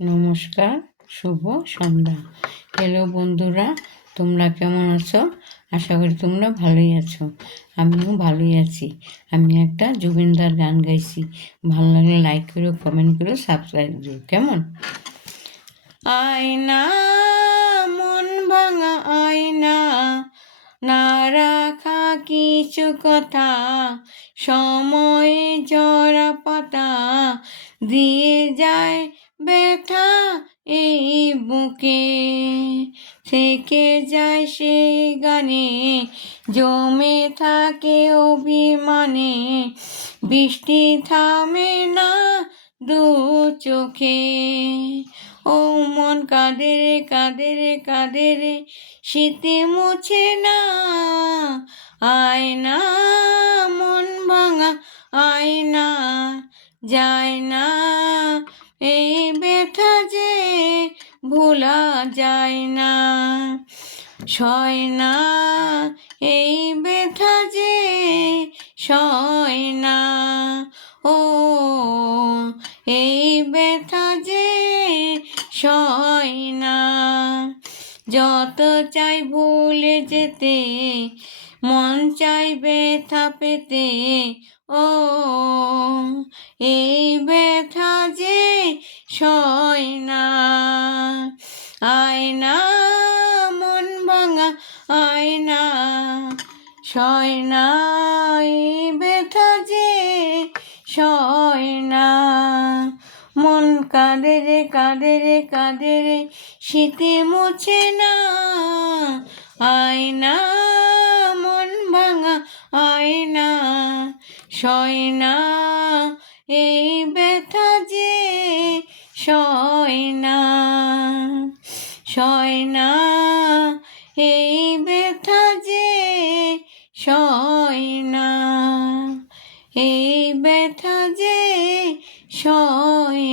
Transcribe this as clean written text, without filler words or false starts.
নমস্কার, শুভ সন্ধ্যা। হ্যালো বন্ধুরা, তোমরা কেমন আছো? আশা করি তোমরা ভালোই আছো। আমিও ভালোই আছি। আমি একটা জুবিনদার গান গাইছি, ভালো লাগলে লাইক করো, কমেন্ট করো, সাবস্ক্রাইব দিও। কেমন? আয়না, মন ভাঙা আয়না, না রাখা কিছু কথা, সময় ঝরা পাতা দিয়ে যায় ব্যথা এই বুকে, থেকে যায় সেই গানে, জমে থাকে অভিমানে, বৃষ্টি থামে না দু চোখে। ও মন কাঁদে রে, কাঁদে রে, কাঁদে রে, শীতে মুছে না। আয়না, মন ভাঙা আয়না, যায় না এই ব্যথা যে ভোলা যায় না। সয় না এই ব্যথা যে, সয় না। ও এই ব্যথা যে সয় না। যত চাই ভুলে যেতে, মন চাই ব্যথা পেতে। ও এই ব্যথা যে সয় না। আয়না, মন ভাঙা আয়না, সয় না এই ব্যথা যে সয় না। মন কাঁদে রে, কাঁদে রে, কাঁদে রে, শীতে মুছে না। আয়না, মন ভাঙা আয়না, সয় না এই ব্যথা যে সয় না। সয় না এই ব্যথা যে সয় না। এই ব্যথা যে সয়